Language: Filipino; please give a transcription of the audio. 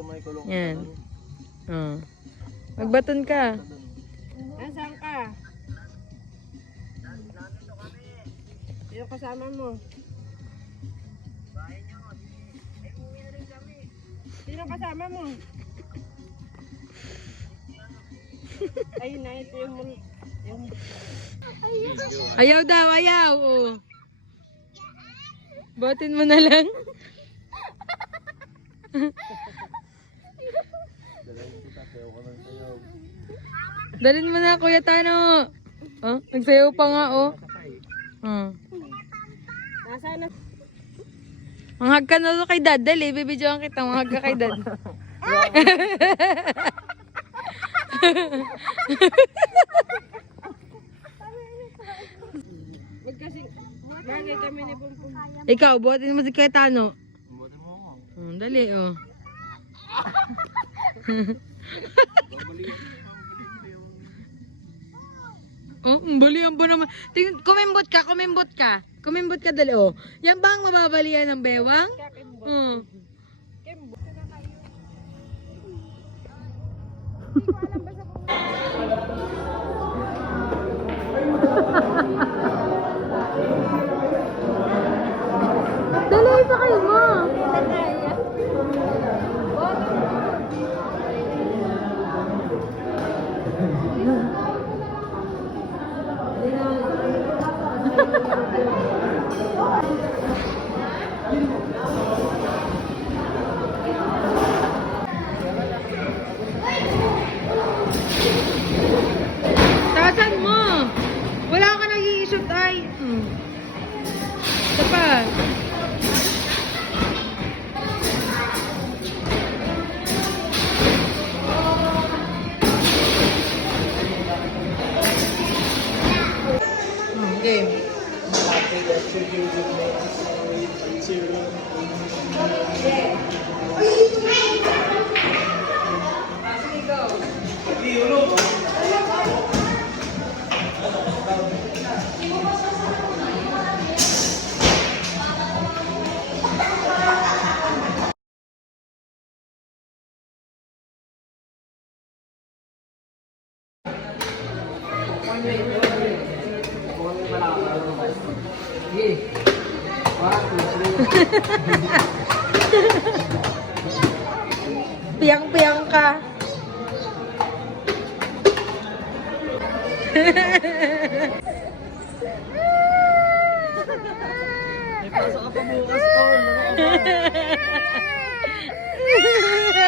sa may kulong. Yan. Oh. Magbaton ka. Nasaan ka? Sino kasama mo? Sino kasama mo? Ayun na, ito yung... Ayaw daw, ayaw. Oh. Batin mo na lang. Dalhin mo na, Kuya Tano. Oh, nagsayaw pa nga, oh. Nasaan na? Manghag ka na kay Dad. Dali, bibidyoan kita. Manghag ka kay Dad. Magkasing... Bagay kami ni Bumpum. Ikaw, buhatin mo si Kuya Tano. Buhatin mo ako. Dali, oh. Oh, balian ba naman? Tingnan, kumimbot ka, kumimbot ka. Kumimbot ka dali, oh. Yan ba ang mababalian ng bewang? Oh. Dali, pa kayo mo. Tasan mo. Wala ka nag-iisot ay. Ito pa. Game. Piyang-piyang ka. May pasok ka pa bukas, Paul.